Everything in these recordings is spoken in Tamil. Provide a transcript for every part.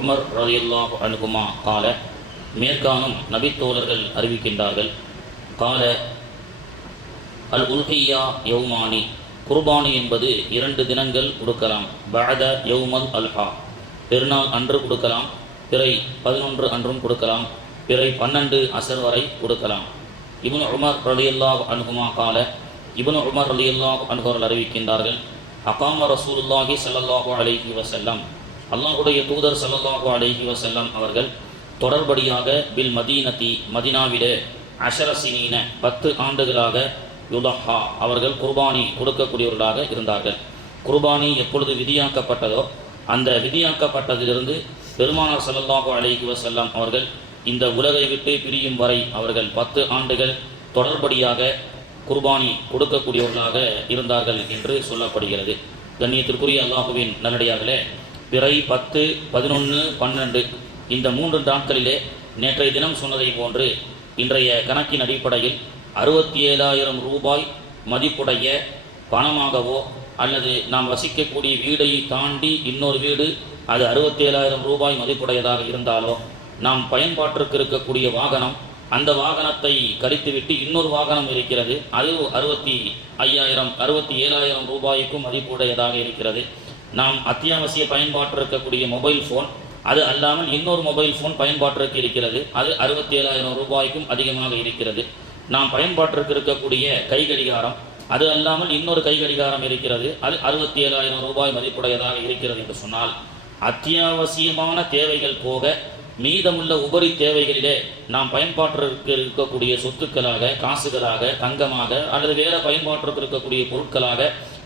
உமர் ரலியல்லாஹு அன்ஹுமா கால மேற்காணும் நபித்தோழர்கள் அறிவிக்கின்றார்கள். கால அல் உல்ஹியா யௌமானி, குர்பானி என்பது 2 தினங்கள் கொடுக்கலாம். பஅத யௌமல் அல்ஹா, பெருநாள் அன்று கொடுக்கலாம், பிறை 11 அன்றும் கொடுக்கலாம், பிறை 12 அசர் வரை கொடுக்கலாம். இப்னு உமர் ரலியல்லாஹு அன்ஹுமா கால, இப்னு உமர் ரலியல்லாஹு அன்ஹுவர்கள் அறிவிக்கின்றார்கள். அகாம ரசூலுல்லாஹி ஸல்லல்லாஹு அலைஹி வஸல்லம், அல்லாஹ்வுடைய தூதர் ஸல்லல்லாஹு அலைஹி வஸல்லம் அவர்கள் தொடர்படியாக பில் மதீனதி, மதீனாவிலே 10 சினீன 10 ஆண்டுகளாக யுலஹா, அவர்கள் குர்பானி கொடுக்கக்கூடியவர்களாக இருந்தார்கள். குர்பானி எப்பொழுது விதியாக்கப்பட்டதோ அந்த விதியாக்கப்பட்டதிலிருந்து பெருமானார் ஸல்லல்லாஹு அலைஹி வஸல்லம் அவர்கள் இந்த உலகை விட்டு பிரியும் வரை அவர்கள் 10 ஆண்டுகள் தொடர்படியாக குர்பானி கொடுக்கக்கூடியவர்களாக இருந்தார்கள் என்று சொல்லப்படுகிறது. கண்ணியத்திற்குரிய அல்லாஹுவின் நல்லடியார்களே, பிறை 10, 11, 12 இந்த 3 நாட்களிலே நேற்றைய தினம் சொன்னதை போன்று இன்றைய கணக்கின் அடிப்படையில் 67,000 ரூபாய் மதிப்புடைய பணமாகவோ அல்லது நாம் வசிக்கக்கூடிய வீடை தாண்டி இன்னொரு வீடு அது 67,000 ரூபாய் மதிப்புடையதாக இருந்தாலோ, நாம் பயன்பாட்டிற்கு இருக்கக்கூடிய வாகனம், அந்த வாகனத்தை கழித்துவிட்டு இன்னொரு வாகனம் இருக்கிறது, அது 67,000 ரூபாய்க்கும் மதிப்புடையதாக இருக்கிறது. நாம் அத்தியாவசிய பயன்பாட்டில் இருக்கக்கூடிய மொபைல் ஃபோன், அது அல்லாமல் இன்னொரு மொபைல் ஃபோன் பயன்பாட்டிற்கு இருக்கிறது, அது 67,000 ரூபாய்க்கும் அதிகமாக இருக்கிறது. நாம் பயன்பாட்டிற்கு இருக்கக்கூடிய கைகடிகாரம், அது அல்லாமல் இன்னொரு கைகடிகாரம் இருக்கிறது, அது 67,000 ரூபாய் மதிப்புடையதாக இருக்கிறது என்று சொன்னால், அத்தியாவசியமான தேவைகள் போக மீதமுள்ள உபரி தேவைகளிலே நாம் பயன்பாட்டிற்கு இருக்கக்கூடிய சொத்துக்களாக, காசுகளாக, தங்கமாக அல்லது வேறு பயன்பாட்டிற்கு இருக்கக்கூடிய பொருட்களாக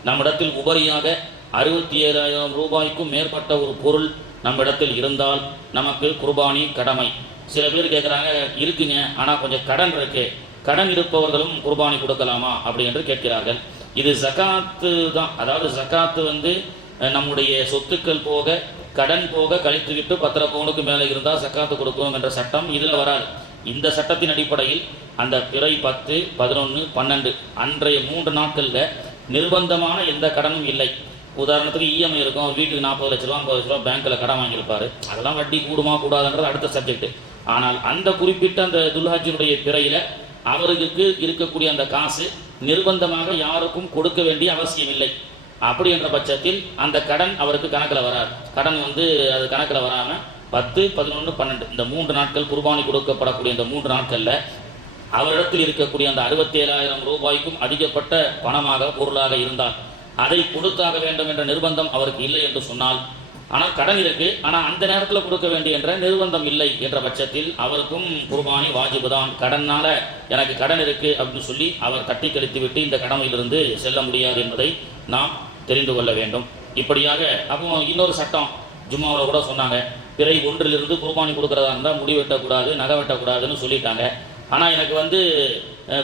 நம்மிடத்தில் உபரியாக 67,000 ரூபாய்க்கும் மேற்பட்ட ஒரு பொருள் நம்மிடத்தில் இருந்தால் நமக்கு குர்பானி கடமை. சில பேர் கேட்குறாங்க, இருக்குங்க ஆனால் கொஞ்சம் கடன் இருக்கு, கடன் இருப்பவர்களும் குர்பானி கொடுக்கலாமா அப்படி என்று கேட்கிறார்கள். இது ஜகாத்து தான். அதாவது ஜகாத்து நம்முடைய சொத்துக்கள் போக கடன் போக கழித்துவிட்டு 10 பவுனுக்கு மேலே இருந்தால் ஜக்காத்து கொடுக்கணும் என்ற சட்டம் இதில் வராது. இந்த சட்டத்தின் அடிப்படையில் அந்த பிறை 10, 11, 12 அன்றைய 3 நாட்களில் நிர்பந்தமான எந்த கடனும் இல்லை. உதாரணத்துக்கு இஎம்ஐ இருக்கும், வீட்டுக்கு 40 லட்ச ரூபா 50 லட்ச ரூபா பேங்க்கில் கடன் வாங்கியிருப்பார், அதெல்லாம் வட்டி கூடுமா கூடாதுன்றது அடுத்த சப்ஜெக்ட். ஆனால் அந்த குறிப்பிட்ட அந்த துல்ஹஜ்ஜினுடைய பிறையில் அவருக்கு இருக்கக்கூடிய அந்த காசு நிர்பந்தமாக யாருக்கும் கொடுக்க வேண்டிய அவசியம் இல்லை. அப்படி என்ற பட்சத்தில் அந்த கடன் அவருக்கு கணக்கில் வராது. கடன் அது கணக்கில் வராமல் 10, 11, 12 இந்த 3 நாட்கள் குர்பானி கொடுக்கப்படக்கூடிய இந்த 3 நாட்களில் அவரிடத்தில் இருக்கக்கூடிய அந்த 67,000 ரூபாய்க்கும் அதிகப்பட்ட பணமாக பொருளாக இருந்தால் அதை கொடுத்தாக வேண்டும் என்ற நிர்பந்தம் அவருக்கு இல்லை என்று சொன்னால், ஆனால் கடன் இருக்கு, ஆனால் அந்த நேரத்தில் கொடுக்க வேண்டிய என்ற நிர்பந்தம் இல்லை என்ற பட்சத்தில் அவருக்கும் குர்பானி வாஜிபு தான். கடனால எனக்கு கடன் இருக்கு அப்படின்னு சொல்லி அவர் தட்டி கழித்து விட்டு இந்த கடமையிலிருந்து செல்ல முடியாது என்பதை நாம் தெரிந்து கொள்ள வேண்டும். இப்படியாக அப்போ இன்னொரு சட்டம் ஜும்மாவில் கூட சொன்னாங்க, பிறை 1 குர்பானி கொடுக்குறதா இருந்தால் முடி வெட்டக்கூடாது, நகை வெட்டக்கூடாதுன்னு சொல்லிட்டாங்க. ஆனால் எனக்கு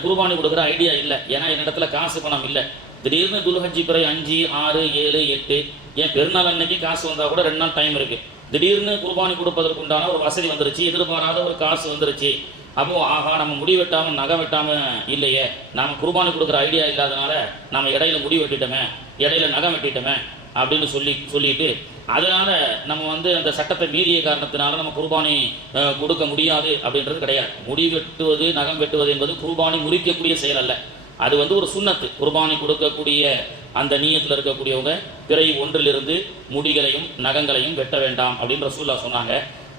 குர்பானி கொடுக்குற ஐடியா இல்லை, ஏன்னா என்னிடத்துல காசு பணம் இல்லை. திடீர்னு துல்ஹஜ்ஜி பிறை 5, 6, 7, 8 ஏன் பெருநாள் அன்னைக்கு காசு வந்தால் கூட 2 நாள் டைம் இருக்குது. திடீர்னு குர்பானி கொடுப்பதற்கு உண்டான ஒரு வசதி வந்துருச்சு, எதிர்பாராத ஒரு காசு வந்துருச்சு. அப்போ ஆகா, நம்ம முடி வெட்டாமல் நகை வெட்டாமல் இல்லையே, நாம் குர்பானி கொடுக்குற ஐடியா இல்லாதனால நம்ம இடையில முடி வெட்டிட்டோமே, இடையில நகை வெட்டிட்டோமே அப்படின்னு சொல்லிட்டு அதனால நம்ம அந்த சட்டத்தை மீறிய காரணத்தினால நம்ம குர்பானி கொடுக்க முடியாது அப்படின்றது கிடையாது. முடி வெட்டுவது, நகம் வெட்டுவது என்பது குர்பானி முறிக்கக்கூடிய செயல் அல்ல. அது ஒரு சுன்னத்து. குர்பானி கொடுக்கக்கூடிய அந்த நீயத்தில் இருக்கக்கூடியவங்க பிறை 1 முடிகளையும் நகங்களையும் வெட்ட வேண்டாம் அப்படின்னு ரசூலுல்லாஹ் சொன்னாங்க.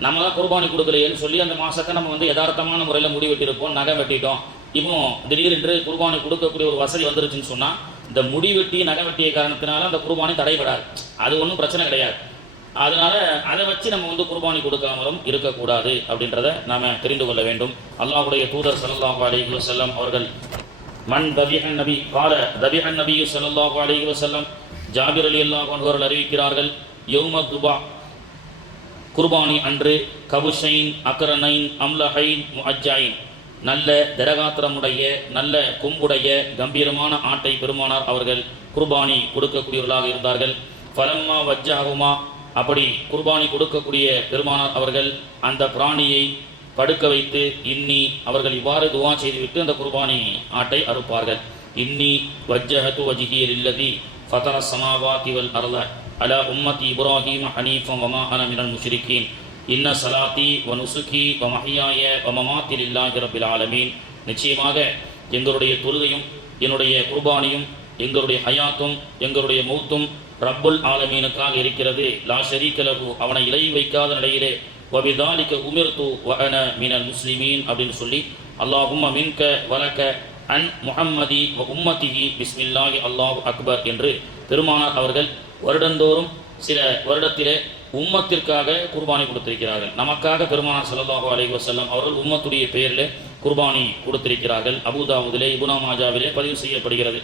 நம்ம தான் குர்பானி கொடுக்கலையேன்னு சொல்லி அந்த மாதத்தை நம்ம யதார்த்தமான முறையில் முடி வெட்டியிருப்போம், நகை வெட்டிட்டோம். இப்போ திடீரென்று குர்பானி கொடுக்கக்கூடிய ஒரு வசதி வந்துருச்சுன்னு சொன்னால் இந்த முடி வெட்டி நகை வெட்டிய காரணத்தினால அந்த குர்பானி தடைபடாது, அது ஒன்றும் பிரச்சனை கிடையாது. அதனால அதை வச்சு நம்ம குர்பானி கொடுக்காமலும் இருக்கக்கூடாது அப்படின்றத நாம் தெரிந்து கொள்ள வேண்டும். அல்லாஹ்வுடைய தூதர் ஸல்லல்லாஹு அலைஹி வஸல்லம் அவர்கள் மன் தபிஹன் நபி கால தபிஹன் நபி ஸல்லல்லாஹு அலைஹி வஸல்லம், ஜாபிர் ரலியல்லாஹு அன்ஹு அவர்கள் அறிவிக்கிறார்கள், யௌம துபா குர்பானி அன்று கபுஷைன், அக்ரனைன், அம்லஹைன், முஅஜ்ஜைன் நல்ல திரகாத்திரமுடைய நல்ல கொம்புடைய கம்பீரமான ஆட்டை பெருமானார் அவர்கள் குர்பானி கொடுக்கக்கூடியவர்களாக இருந்தார்கள். ஃபலம்மா வஜ்ஜஹுமா, அப்படி குர்பானி கொடுக்கக்கூடிய பெருமானார் அவர்கள் அந்த பிராணியை படுக்க வைத்து இன்னி அவர்கள் இவ்வாறு துவா செய்துவிட்டு அந்த குர்பானி ஆட்டை அறுப்பார்கள். இன்னி வஜ்ஜஹது வஜ்ஹி லில்லதி ஃபதர ஸமாவாதி வல் அர்த, அலா உம்மதி இப்ராஹீம் ஹனீஃபம் வமா அன மினல் முஷ்ரிக்கீன் இன்ன சலாத்தி வ நுசுகி வ மஹியாய வ மமாத்தி லில்லாஹி ரப்பில் ஆலமீன். நிச்சயமாக எங்களுடைய தொழுகையும் என்னுடைய குர்பானியும் எங்களுடைய ஹயாத்தும் எங்களுடைய மௌத்தும் ரப்புல் ஆலமீனுக்காக இருக்கிறது. லா ஷரீக லஹு, அவனை இலை வைக்காத நிலையிலே வபிதாலிக உமிர்து வ அன மினல் முஸ்லிமீன் அப்படின்னு சொல்லி அல்லாஹும்ம மின்க வலக அன் முஹம்மதி வ உம்மதிஹி பிஸ்மில்லாஹி அல்லாஹு அக்பர் என்று பெருமானார் அவர்கள் வருடந்தோறும் சில வருடத்திலே உம்மத்திற்காக குர்பானி கொடுத்திருக்கிறார்கள். நமக்காக பெருமானார் ஸல்லல்லாஹு அலைஹி வஸல்லம் அவர்கள் உம்மத்துடைய பெயரில் குர்பானி கொடுத்திருக்கிறார்கள். அபூதாவுதிலே இப்னு மாஜாவிலே பதிவு செய்யப்படுகிறது.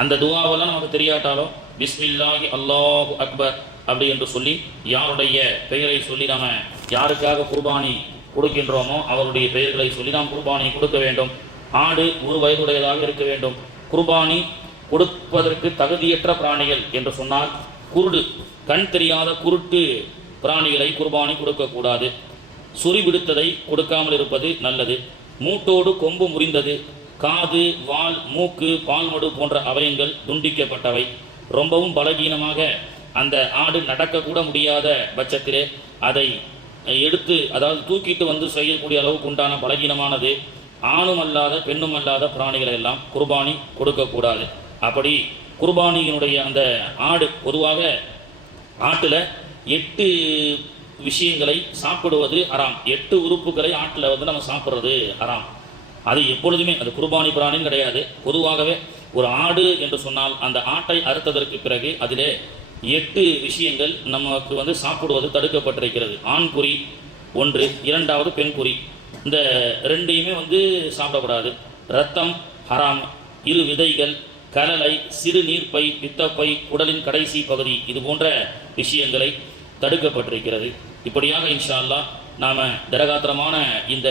அந்த துஆவெல்லாம் நமக்கு தெரியாட்டாலும் பிஸ்மில்லாஹி அல்லாஹு அக்பர் அப்படி என்று சொல்லி யாருடைய பெயரை சொல்லி நாம் யாருக்காக குர்பானி கொடுக்கின்றோமோ அவருடைய பெயர்களை சொல்லி நாம் குர்பானி கொடுக்க வேண்டும். ஆடு 1 வயதுடையதாக இருக்க வேண்டும். குர்பானி கொடுப்பதற்கு தகுதியற்ற பிராணிகள் என்று சொன்னால் குருடு, கண் தெரியாத குருட்டு பிராணிகளை குர்பானி கொடுக்கக்கூடாது. சுரி பிடித்ததை கொடுக்காமல் இருப்பது நல்லது. மூட்டோடு கொம்பு முறிந்தது, காது, வால், மூக்கு, பால்மடு போன்ற அவயங்கள் துண்டிக்கப்பட்டவை, ரொம்பவும் பலகீனமாக அந்த ஆடு நடக்கக்கூட முடியாத பட்சத்திலே அதை எடுத்து அதாவது தூக்கிட்டு வந்து செய்யக்கூடிய அளவுக்கு உண்டான பலகீனமானது, ஆணும் அல்லாத பெண்ணும் அல்லாத பிராணிகளை எல்லாம் குர்பானி கொடுக்கக்கூடாது. அப்படி குர்பானியினுடைய அந்த ஆடு பொதுவாக ஆட்டில் 8 விஷயங்களை சாப்பிடுவது ஹராம். 8 உறுப்புகளை ஆட்டில் வந்து நம்ம சாப்பிட்றது ஹராம். அது எப்பொழுதுமே அது குர்பானி பிராணின்னு கிடையாது. பொதுவாகவே ஒரு ஆடு என்று சொன்னால் அந்த ஆட்டை அறுத்ததற்கு பிறகு அதிலே 8 விஷயங்கள் நமக்கு வந்து சாப்பிடுவது தடுக்கப்பட்டிருக்கிறது. ஆண் குறி 1, 2வது பெண் குறி. இந்த 2ஐயுமே வந்து சாப்பிடக்கூடாது. இரத்தம் ஹராம், 2 விதைகள், கலலை, சிறு நீர்ப்பை, பித்தப்பை, உடலின் கடைசி பகுதி, இது போன்ற விஷயங்களை தடுக்கப்பட்டிருக்கிறது. இப்படியாக இன்ஷா அல்லாஹ் நாம் தரகாத்திரமான இந்த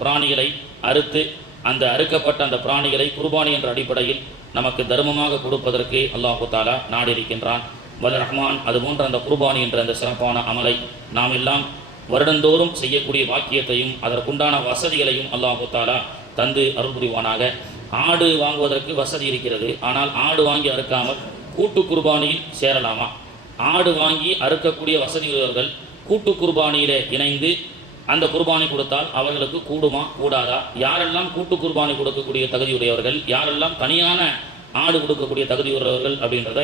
பிராணிகளை அறுத்து அந்த அறுக்கப்பட்ட அந்த பிராணிகளை குர்பானி என்ற அடிப்படையில் நமக்கு தர்மமாக கொடுப்பதற்கு அல்லாஹு தாலா நாடியிருக்கின்றான். வல்ல ரஹ்மான் அதுபோன்ற அந்த குர்பானி என்ற அந்த சிறப்பான அமலை நாம் எல்லாம் வருடந்தோறும் செய்யக்கூடிய வாக்கியத்தையும் அதற்குண்டான வசதிகளையும் அல்லாஹு தாலா தந்து அருள் புரிவானாக. ஆடு வாங்குவதற்கு வசதி இருக்கிறது, ஆனால் ஆடு வாங்கி அறுக்காமல் கூட்டு குர்பானியில் சேரலாமா? ஆடு வாங்கி அறுக்கக்கூடிய வசதி உள்ளவர்கள் கூட்டு குர்பானியிலே இணைந்து அந்த குர்பானி கொடுத்தால் அவர்களுக்கு கூடுமா கூடாதா? யாரெல்லாம் கூட்டு குர்பானி கொடுக்கக்கூடிய தகுதியுடையவர்கள், யாரெல்லாம் தனியான ஆடு கொடுக்கக்கூடிய தகுதியுடையவர்கள் அப்படின்றத